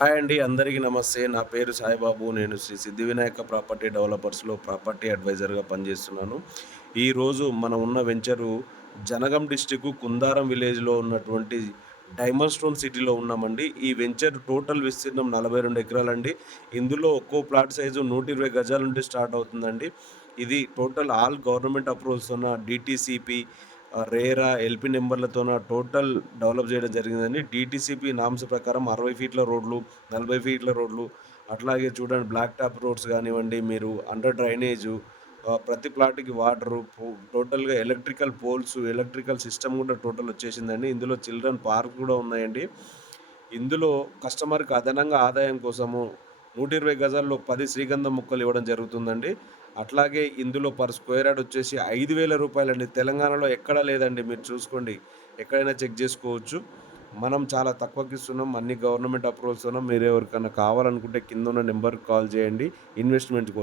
Hi అండి. అందరికీ నమస్తే. నా పేరు సాయిబాబు. నేను శ్రీ సిద్ధి వినాయక ప్రాపర్టీ డెవలపర్స్‌లో ప్రాపర్టీ అడ్వైజర్‌గా పనిజేస్తున్నాను. ఈరోజు మనం ఉన్న వెంచరు జనగాం డిస్ట్రిక్ట్ కుందారం విలేజ్‌లో ఉన్నటువంటి డైమండ్ స్టోన్ సిటీలో ఉన్నామండి. ఈ వెంచర్ టోటల్ విస్తీర్ణం 42 ఎకరాలండి. ఇందులో ఒక్కో ప్లాట్ సైజు 120 గజాల నుండి స్టార్ట్ అవుతుందండి. ఇది టోటల్ ఆల్ గవర్నమెంట్ అప్రూవల్స్ ఉన్న డీటీసీపీ రేరా, ఎల్‌పీ నంబర్‌లతోన టోటల్ డెవలప్ జేయడం జరిగిందండి. డీటీసీపీ నార్మ్స్ ప్రకారం 60 ఫీట్ల రోడ్లు, 40 ఫీట్ల రోడ్లు, అట్లాగే చూడండి బ్లాక్ టాప్ రోడ్స్ గానివ్వండి, మీరు అండర్ డ్రైనేజు, ప్రతి ప్లాట్‌కి వాటరు, టోటల్‌గా ఎలక్ట్రికల్ పోల్స్, ఎలక్ట్రికల్ సిస్టమ్ గూడా టోటల్ వచ్చేసిందండి. ఇందులో చిల్డ్రన్ పార్క్ గూడా ఉన్నాయండి. ఇందులో కస్టమర్‌కి అదనంగా ఆదాయం కోసము 120 గజాల్లో 10 శ్రీగంధం మొక్కలు ఇవ్వడం జరుగుతుందండి. అట్లాగే ఇందులో పర్ స్క్వేర్ యార్డ్ వచ్చేసి రూ. 5,000 తెలంగాణలో ఎక్కడా లేదండి. మీరు చూసుకోండి. ఎక్కడైనా చెక్ జేసుకోవచ్చు. మనం చాలా తక్కువకిస్తున్నాం. అన్ని గవర్నమెంట్ అప్రూవల్స్ ఉన్నాం. మీరు ఎవరికన్నా కావాలనుకుంటే కిందున్న నంబర్‌కి కాల్ చేయండి. ఇన్వెస్ట్‌మెంట్ కోసం.